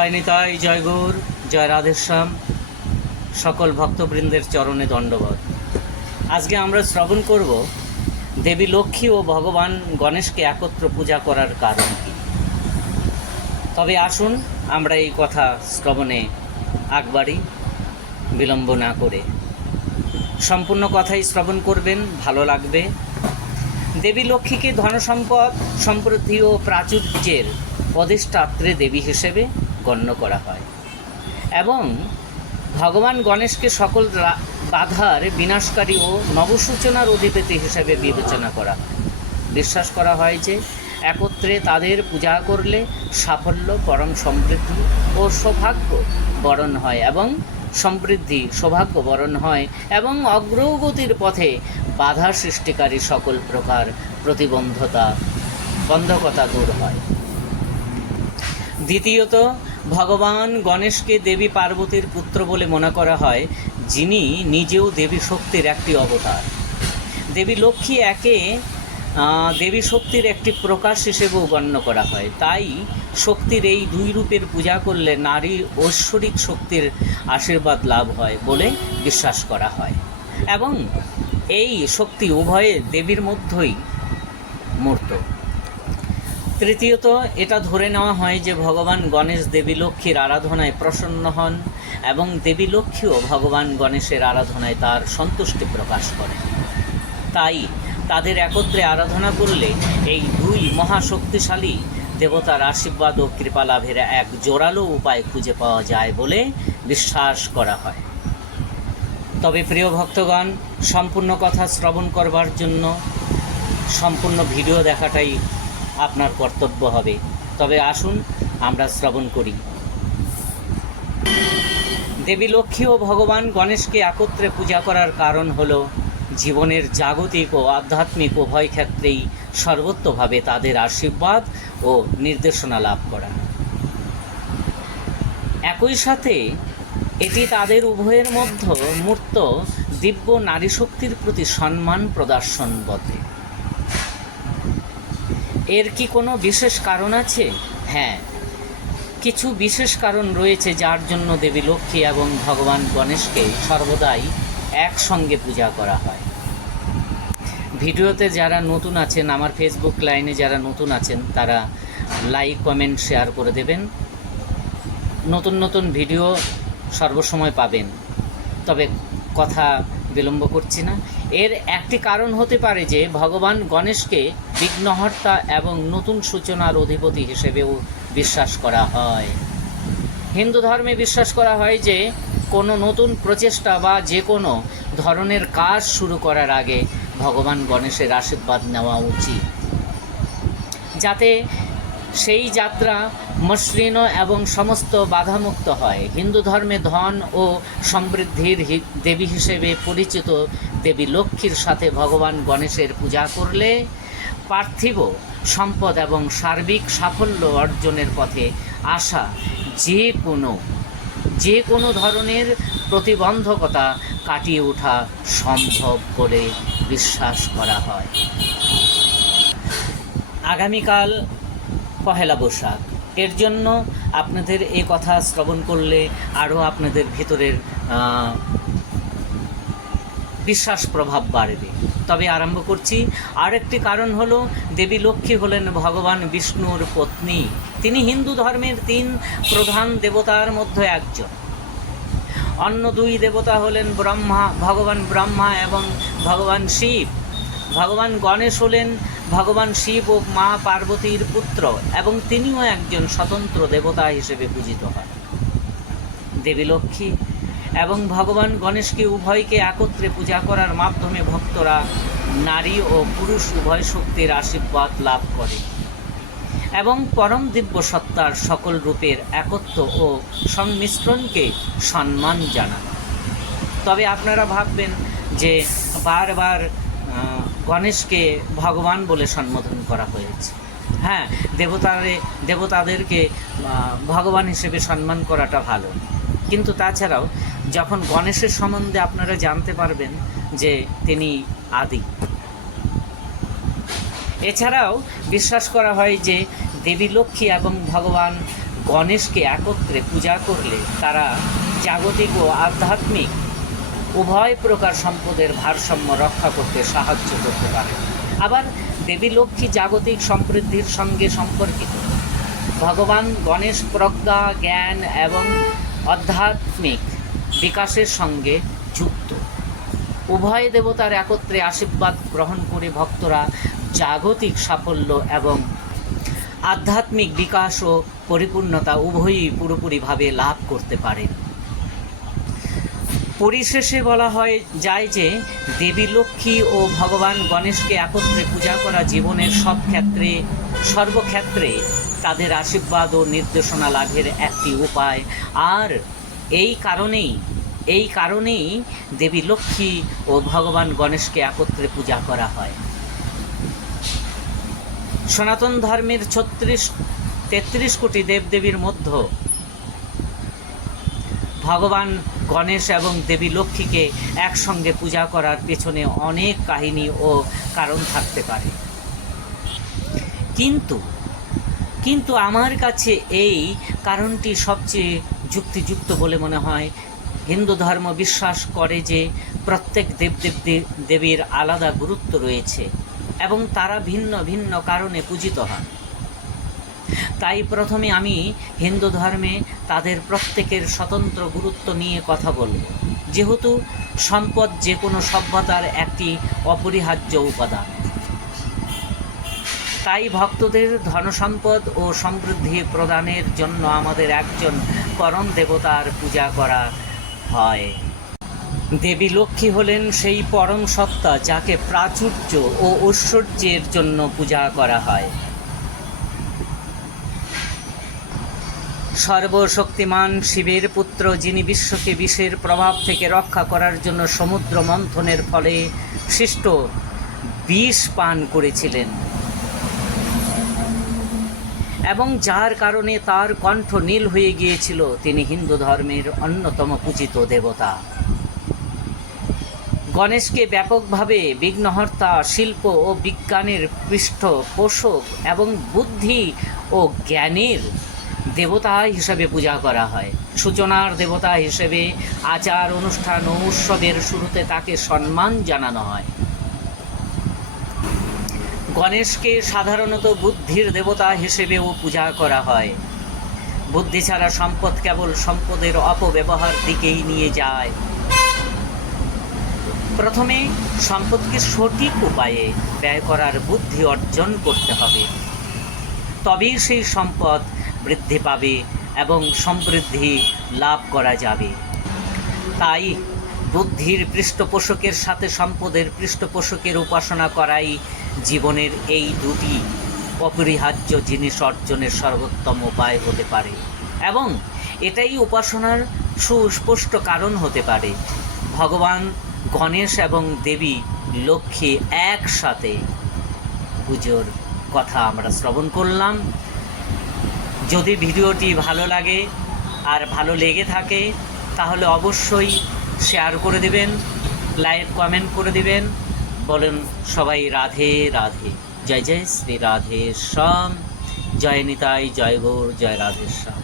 জয় নিতাই, জয় গৌর, জয় রাধেশ্যাম। সকল ভক্তবৃন্দের চরণে দণ্ডবত। আজকে আমরা শ্রবণ করব দেবী লক্ষ্মী ও ভগবান গণেশকে একত্র পূজা করার কারণ কী। তবে আসুন আমরা এই কথা শ্রবণে আগবাড়ি, বিলম্ব না করে। সম্পূর্ণ কথাই শ্রবণ করবেন, ভালো লাগবে। দেবী লক্ষ্মীকে ধনসম্পদ, সমৃদ্ধি ও প্রাচুর্যের অধিষ্ঠাত্রী দেবী হিসেবে গণ্য করা হয় এবং ভগবান গণেশকে সকল বাধার বিনাশকারী ও নবসূচনার অধিপতি হিসেবে বিবেচনা করা হয়। বিশ্বাস করা হয় যে একত্রে তাদের পূজা করলে সাফল্য, পরম সমৃদ্ধি ও সৌভাগ্য বরণ হয় এবং সৌভাগ্য বরণ হয় এবং অগ্রগতির পথে বাধা সৃষ্টিকারী সকল প্রকার বন্ধকতা দূর হয়। দ্বিতীয়ত, ভগবান গণেশকে দেবী পার্বতীর পুত্র বলে মনে করা হয়, যিনি নিজেও দেবী শক্তির একটি অবতার। দেবী লক্ষ্মী দেবী শক্তির একটি প্রকাশ হিসেবেও গণ্য করা হয়। তাই শক্তির এই দুই রূপের পূজা করলে নারীর ঐশ্বরিক শক্তির আশীর্বাদ লাভ হয় বলে বিশ্বাস করা হয় এবং এই শক্তি উভয়ে দেবীর মধ্যেই মূর্ত। তৃতীয়ত, এটা ধরে নেওয়া হয় যে ভগবান গণেশ দেবী লক্ষ্মীর আরাধনায় প্রসন্ন হন এবং দেবী লক্ষ্মীও ভগবান গণেশের আরাধনায় তার সন্তুষ্টি প্রকাশ করেন। তাই তাদের একত্রে আরাধনা করলে এই দুই মহাশক্তিশালী দেবতার আশীর্বাদ ও কৃপা লাভের এক জোরালো উপায় খুঁজে পাওয়া যায় বলে বিশ্বাস করা হয়। তবে প্রিয় ভক্তগণ, সম্পূর্ণ কথা শ্রবণ করবার জন্য সম্পূর্ণ ভিডিও দেখাটাই আপনার কর্তব্য হবে। তবে আসুন আমরা শ্রবণ করি। দেবী লক্ষ্মী ও ভগবান গণেশকে একত্রে পূজা করার কারণ হল জীবনের জাগতিক ও আধ্যাত্মিক উভয় ক্ষেত্রেই সর্বত্রভাবে তাদের আশীর্বাদ ও নির্দেশনা লাভ করা। একই সাথে এটি তাদের উভয়ের মধ্যে মূর্ত দিব্য নারী শক্তির প্রতি সম্মান প্রদর্শন বটে। এর কি কোনো বিশেষ কারণ আছে? হ্যাঁ, কিছু বিশেষ কারণ রয়েছে যার জন্য দেবী লক্ষ্মী এবং ভগবান গণেশকে সর্বদাই একসঙ্গে পূজা করা হয়। ভিডিওতে যারা নতুন আছেন, আমার ফেসবুক লাইনে যারা নতুন আছেন, তারা লাইক, কমেন্ট, শেয়ার করে দেবেন। নতুন নতুন ভিডিও সর্বসময় পাবেন। তবে কথা বিলম্ব করছি না। এর একটি কারণ হতে পারে যে ভগবান গণেশকে বিঘ্নহর্তা এবং নতুন সূচনার অধিপতি হিসেবেও বিশ্বাস করা হয়। হিন্দু ধর্মে বিশ্বাস করা হয় যে কোনো নতুন প্রচেষ্টা বা যে কোনো ধরনের কাজ শুরু করার আগে ভগবান গণেশের আশীর্বাদ নেওয়া উচিত, যাতে সেই যাত্রা মসৃণ এবং সমস্ত বাধামুক্ত হয়। হিন্দু ধর্মে ধন ও সমৃদ্ধির দেবী হিসেবে পরিচিত দেবী লক্ষ্মীর সাথে ভগবান গণেশের পূজা করলে পার্থিব সম্পদ এবং সার্বিক সাফল্য অর্জনের পথে আসা যে কোনো ধরনের প্রতিবন্ধকতা কাটিয়ে ওঠা সম্ভব বলে বিশ্বাস করা হয়। আগামীকাল পহেলা বৈশাখ। এর জন্য আপনাদের এই কথা শ্রবণ করলে আরও আপনাদের ভিতরের বিশ্বাস প্রভাব বাড়বে। তবে আরম্ভ করছি। আরেকটি কারণ হলো দেবী লক্ষ্মী হলেন ভগবান বিষ্ণুর পত্নী। তিনি হিন্দু ধর্মের 3 প্রধান দেবতার মধ্যে একজন। অন্য 2 দেবতা হলেন ভগবান ব্রহ্মা এবং ভগবান শিব। ভগবান গণেশ হলেন ভগবান শিব ও মা পার্বতীর পুত্র এবং তিনিও একজন স্বতন্ত্র দেবতা হিসেবে পূজিত হন। দেবী লক্ষ্মী এবং ভগবান গণেশকে উভয়কে একত্রে পূজা করার মাধ্যমে ভক্তরা নারী ও পুরুষ উভয় শক্তির আশীর্বাদ লাভ করে এবং পরম দিব্য সত্তার সকল রূপের একত্ব ও সংমিশ্রণকে সম্মান জানান। তবে আপনারা ভাববেন যে বারবার গণেশকে ভগবান বলে সম্বোধন করা হয়েছে। হ্যাঁ, দেবতাদেরকে ভগবান হিসেবে সম্মান করাটা ভালো, কিন্তু তাছাড়াও যখন গণেশের সম্বন্ধে আপনারা জানতে পারবেন যে তিনি আদি। এছাড়াও বিশ্বাস করা হয় যে দেবী লক্ষ্মী এবং ভগবান গণেশকে একত্রে পূজা করলে তারা জাগতিক ও আধ্যাত্মিক উভয় প্রকার সম্পদের ভারসাম্য রক্ষা করতে সাহায্য করতে পারে। আবার দেবী লক্ষ্মী জাগতিক সমৃদ্ধির সঙ্গে সম্পর্কিত। ভগবান গণেশ প্রজ্ঞা, জ্ঞান এবং আধ্যাত্মিক বিকাশের সঙ্গে যুক্ত। উভয় দেবতার একত্রে আশীর্বাদ গ্রহণ করে ভক্তরা জাগতিক সাফল্য এবং আধ্যাত্মিক বিকাশ ও পরিপূর্ণতা উভয়ই পুরোপুরিভাবে লাভ করতে পারেন। পরিশেষে বলা যায় যে দেবী লক্ষ্মী ও ভগবান গণেশকে একত্রে পূজা করা জীবনের সর্বক্ষেত্রে তাদের আশীর্বাদ ও নির্দেশনা লাভের একটি উপায়। আর এই কারণেই দেবী লক্ষ্মী ও ভগবান গণেশকে একত্রে পূজা করা হয়। সনাতন ধর্মের 33 কোটি দেবদেবীর মধ্যে ভগবান গণেশ এবং দেবী লক্ষ্মীকে একসঙ্গে পূজা করার পেছনে অনেক কাহিনী ও কারণ থাকতে পারে, কিন্তু আমার কাছে এই কারণটি সবচেয়ে যুক্তিযুক্ত বলে মনে হয়। হিন্দু ধর্ম বিশ্বাস করে যে প্রত্যেক দেবীর আলাদা গুরুত্ব রয়েছে এবং তারা ভিন্ন ভিন্ন কারণে পূজিত হন। তাই প্রথমে আমি হিন্দু ধর্মে তাদের প্রত্যেকের স্বতন্ত্র গুরুত্ব নিয়ে কথা বলব, যেহেতু সম্পদ যে কোনো সভ্যতার একটি অপরিহার্য উপাদান। তাই ভক্তদের ধনসম্পদ ও সমৃদ্ধি প্রদানের জন্য আমাদের একজন পরম দেবতার পূজা করা হয়। দেবী লক্ষ্মী হলেন সেই পরম সত্তা যাকে প্রাচুর্য ও ঐশ্বর্যের জন্য পূজা করা হয়। সর্বশক্তিমান শিবের পুত্র, যিনি বিশ্বকে বিষের প্রভাব থেকে রক্ষা করার জন্য সমুদ্র মন্থনের ফলে সৃষ্ট বিষ পান করেছিলেন এবং যার কারণে তার কণ্ঠ নীল হয়ে গিয়েছিল, তিনি হিন্দু ধর্মের অন্যতম পূজিত দেবতা। গণেশকে ব্যাপকভাবে বিঘ্নহর্তা, শিল্প ও বিজ্ঞানের পৃষ্ঠপোষক এবং বুদ্ধি ও জ্ঞানের দেবতা হিসেবে পূজা করা হয়। সূচনার দেবতা হিসেবে আচার অনুষ্ঠান ও উৎসবের শুরুতে তাকে সম্মান জানানো হয়। গণেশকে সাধারণত বুদ্ধির দেবতা হিসেবেও পূজা করা হয়। বুদ্ধি ছাড়া সম্পদ কেবল সম্পদের অপব্যবহার দিকেই নিয়ে যায়। প্রথমে সম্পদকে সঠিক উপায়ে ব্যয় করার বুদ্ধি অর্জন করতে হবে, তবেই সেই সম্পদ বৃদ্ধি পাবে এবং সমৃদ্ধি লাভ করা যাবে। তাই বুদ্ধির পৃষ্ঠপোষকের সাথে সম্পদের পৃষ্ঠপোষকের উপাসনা করাই জীবনের এই দুটি অপরিহার্য জিনিস অর্জনের সর্বোত্তম উপায় হতে পারে এবং এটাই উপাসনার সুস্পষ্ট কারণ হতে পারে। ভগবান গণেশ এবং দেবী লক্ষ্মী একসাথে পুজোর কথা আমরা শ্রবণ করলাম। যদি ভিডিওটি ভালো লাগে আর ভালো লেগে থাকে তাহলে অবশ্যই শেয়ার করে দেবেন, লাইক কমেন্ট করে দেবেন। বলেন সবাই রাধে রাধে। জয় জয় শ্রী রাধে শ্যাম। জয় নিতাই, জয় গৌর, জয় রাধে শ্যাম।